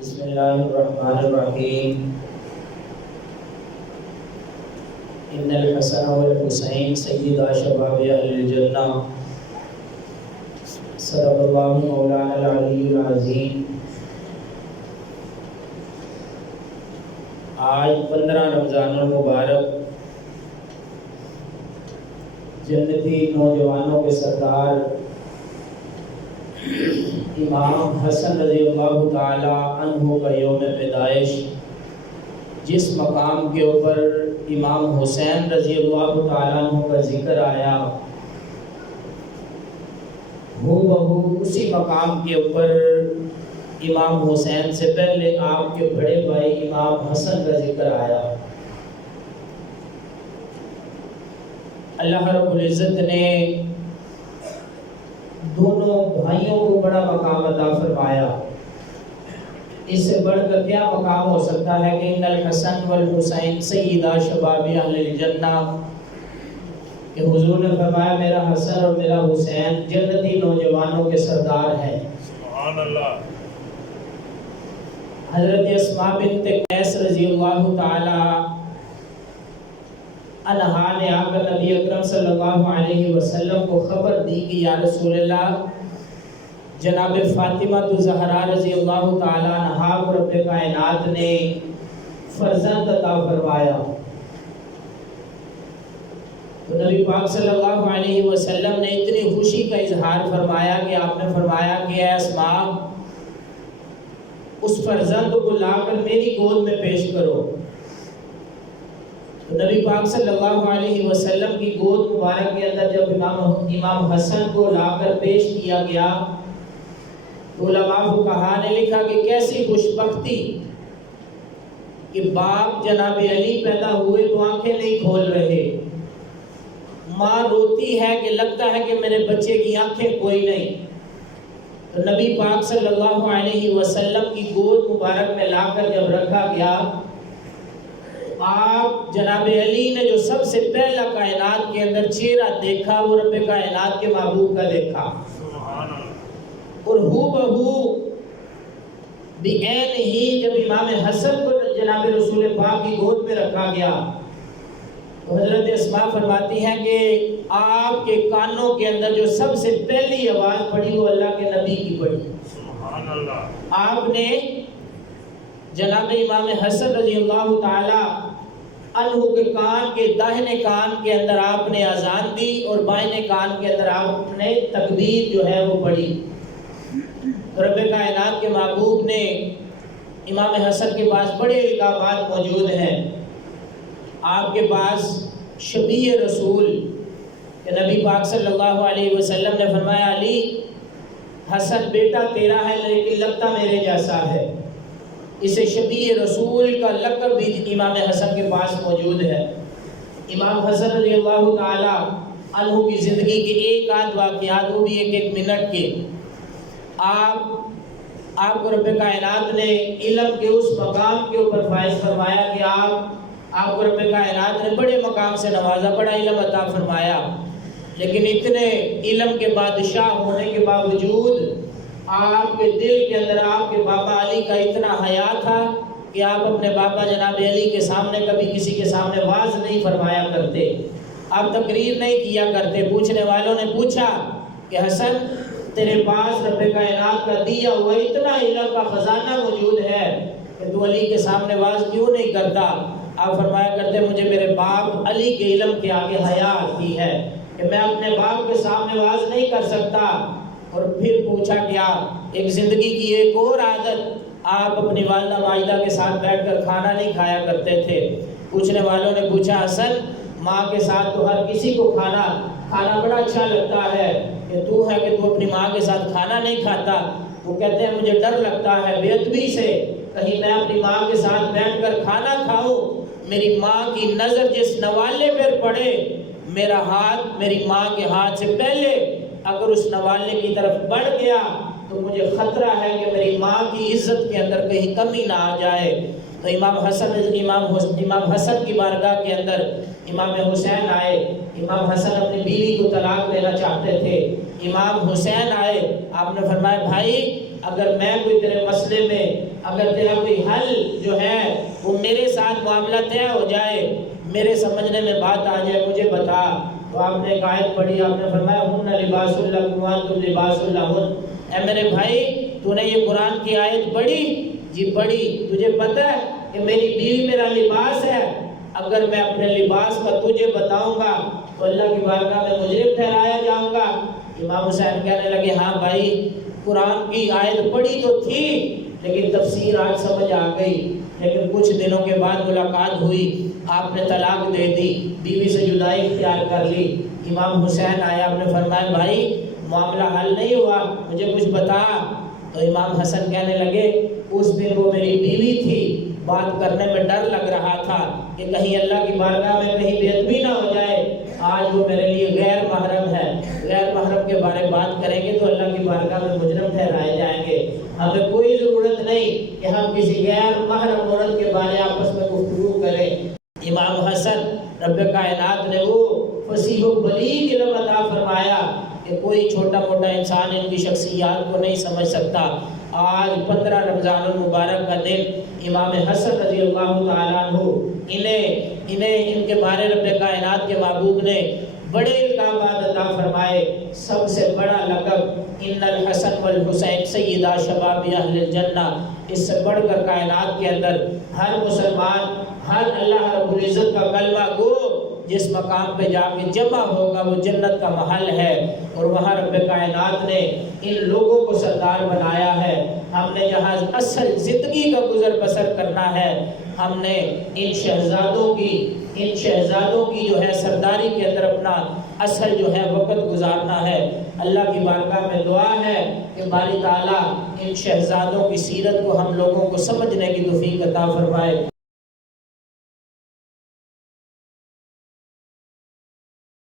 بسم اللہ الرحمن الرحیم ان الحسن والحسین سیدا شباب اہل الجنہ صدق اللہ مولانا العلی العظیم۔ آج 15 رمضان المبارک جنتی نوجوانوں کے سردار امام حسن رضی اللہ تعالی عنہ کا یوم پیدائش، جس مقام کے اوپر امام حسین رضی اللہ تعالی عنہ کا ذکر آیا، ہو بہو اسی مقام کے اوپر امام حسین سے پہلے آپ کے بڑے بھائی امام حسن کا ذکر آیا۔ اللہ رب العزت نے دونوں بھائیوں کو بڑا مقام عطا فرمایا۔ اس سے بڑھ کر کیا مقام ہو سکتا ہے کہ ان الحسن والحسین سیدا شباب اہل الجنہ، کہ حضور نے فرمایا میرا حسن اور میرا حسین جنتی نوجوانوں کے سردار ہیں۔ سبحان اللہ۔ حضرت اسماء بنت قیس رضی اللہ تعالی عنہا نے آ کر نبی اکرم صلی اللہ علیہ وسلم کو خبر دی کہ یا رسول اللہ، جناب فاطمہ الزہرا رضی اللہ تعالی عنہا کو رب کائنات نے فرزند عطا فرمایا۔ تو نبی پاک صلی اللہ علیہ وسلم نے اتنی خوشی کا اظہار فرمایا کہ آپ نے فرمایا کہ اے اسماء، اس فرزند کو لا کر میری گود میں پیش کرو۔ تو نبی پاک صلی اللہ علیہ وسلم کی گود مبارک کے اندر جب امام حسن کو لا کر پیش کیا گیا، تو علماء فقہا نے لکھا کہ کیسی خوش بختی کہ باپ جناب علی پیدا ہوئے تو آنکھیں نہیں کھول رہے، ماں روتی ہے کہ لگتا ہے کہ میرے بچے کی آنکھیں کوئی نہیں۔ تو نبی پاک صلی اللہ علیہ وسلم کی گود مبارک میں لا کر جب رکھا گیا، آپ جناب علی نے جو سب سے پہلا کائنات کے اندر چہرہ دیکھا وہ رب کائنات کے محبوب کا دیکھا، اور ہو بہو بعین ہی جب امام حسن کو جناب رسول پاک کی گود میں رکھا گیا، تو حضرت اسماء فرماتی ہیں کہ آپ کے کانوں کے اندر جو سب سے پہلی آواز پڑی وہ اللہ کے نبی کی پڑی۔ سبحان اللہ۔ آپ نے جناب امام حسن رضی اللہ تعالی عنہ کے کان کے داہنے کان کے اندر آپ نے اذان دی اور بائیں کان کے اندر آپ نے تکبیر جو ہے وہ پڑھی۔ رب کائنات کے محبوب نے امام حسن کے پاس بڑے القابات موجود ہیں۔ آپ کے پاس شبیہ رسول کہ نبی پاک صلی اللہ علیہ وسلم نے فرمایا علی، حسن بیٹا تیرا ہے لیکن لگتا میرے جیسا ہے۔ اسے شبیہ رسول کا لقب بھی امام حسن کے پاس موجود ہے۔ امام حسن رضی اللہ تعالی عنہ کی زندگی کے ایک آدھ واقعات، وہ بھی ایک منٹ کے، آپ کو رب کائنات نے علم کے اس مقام کے اوپر فائز فرمایا کہ آپ کو رب کائنات نے بڑے مقام سے نوازا، بڑا علم عطا فرمایا، لیکن اتنے علم کے بادشاہ ہونے کے باوجود آپ کے دل کے اندر آپ کے بابا علی کا اتنا حیا تھا کہ آپ اپنے بابا جناب علی کے سامنے کبھی کسی کے سامنے واز نہیں فرمایا کرتے، آپ تقریر نہیں کیا کرتے۔ پوچھنے والوں نے پوچھا کہ حسن، تیرے پاس رب کائنات کا دیا ہوا اتنا علم کا خزانہ موجود ہے کہ تو علی کے سامنے واز کیوں نہیں کرتا؟ آپ فرمایا کرتے مجھے میرے باپ علی کے علم کے آگے حیا آتی ہے کہ میں اپنے باپ کے سامنے واز نہیں کر سکتا۔ اور پھر پوچھا کیا، ایک زندگی کی ایک اور عادت، آپ اپنی والدہ ماجدہ کے ساتھ بیٹھ کر کھانا نہیں کھایا کرتے تھے۔ پوچھنے والوں نے پوچھا حسن، ماں کے ساتھ تو ہر کسی کو کھانا بڑا اچھا لگتا ہے کہ تو ہے کہ تو اپنی ماں کے ساتھ کھانا نہیں کھاتا۔ وہ کہتے ہیں مجھے ڈر لگتا ہے بے ادبی سے، کہیں میں اپنی ماں کے ساتھ بیٹھ کر کھانا کھاؤں، میری ماں کی نظر جس نوالے پر پڑے، میرا ہاتھ میری ماں کے ہاتھ سے پہلے اگر اس نوالے کی طرف بڑھ گیا تو مجھے خطرہ ہے کہ میری ماں کی عزت کے اندر کہیں کمی نہ آ جائے۔ تو امام حسن کی بارگاہ کے اندر امام حسین آئے۔ امام حسن اپنی بیوی کو طلاق دینا چاہتے تھے، امام حسین آئے، آپ نے فرمایا بھائی اگر میں کوئی تیرے مسئلے میں اگر تیرا کوئی حل جو ہے وہ میرے ساتھ معاملہ طے ہو جائے، میرے سمجھنے میں بات آ جائے، مجھے بتا۔ تو آپ نے ایک آیت پڑھی، آپ نے فرمایا ہن لباس لکم وانتم لباس لہن۔ اے میرے بھائی، تو نے یہ قرآن کی آیت پڑھی؟ جی پڑھی۔ تجھے پتہ ہے کہ میری بیوی میرا لباس ہے، اگر میں اپنے لباس کا تجھے بتاؤں گا تو اللہ کی بارگاہ میں مجرم ٹھہرایا جاؤں گا۔ امام حسین کہنے لگے ہاں بھائی، قرآن کی آیت پڑھی تو تھی لیکن تفسیر آج سمجھ آ گئی، لیکن کچھ دنوں کے بعد ملاقات ہوئی، آپ نے طلاق دے دی، بیوی سے جدائی اختیار کر لی۔ امام حسین آیا، آپ نے فرمایا بھائی معاملہ حل نہیں ہوا، مجھے کچھ بتا۔ تو امام حسن کہنے لگے اس دن وہ میری بیوی تھی، بات کرنے میں ڈر لگ رہا تھا کہ کہیں اللہ کی بارگاہ میں کہیں بے ادبی نہ ہو جائے، آج وہ میرے لیے غیر محرم ہے، غیر محرم کے بارے میں بات کریں گے تو اللہ کی بارگاہ میں مجرم ٹھہرائے جائیں گے۔ ہمیں کوئی ضرورت نہیں کہ ہم کسی غیر محرم عورت کے بارے آپس میں گفتگو کریں۔ امام حسن رب کائنات نے وہ فصیح و بلیغ علم عطا فرمایا کہ کوئی چھوٹا موٹا انسان ان کی شخصیات کو نہیں سمجھ سکتا۔ آج 15 رمضان المبارک کا دن، امام حسن رضی اللہ تعالیٰ عنہ انہیں ان کے بارے رب کائنات کے معبود نے بڑے القابات عطا فرمائے۔ سب سے بڑا لقب ان الحسن والحسین سیدہ شباب اہل الجنہ، اس سے بڑھ کر کائنات کے اندر ہر مسلمان، ہر اللہ رب العزت کا کلمہ گو جس مقام پہ جا کے جمع ہوگا وہ جنت کا محل ہے، اور وہاں رب کائنات نے ان لوگوں کو سردار بنایا ہے۔ ہم نے جہاں اصل زندگی کا گزر بسر کرنا ہے، ہم نے ان شہزادوں کی جو ہے سرداری کے اندر اپنا اصل جو ہے وقت گزارنا ہے۔ اللہ کی بارگاہ میں دعا ہے کہ باری تعالیٰ ان شہزادوں کی سیرت کو ہم لوگوں کو سمجھنے کی توفیق عطا فرمائے۔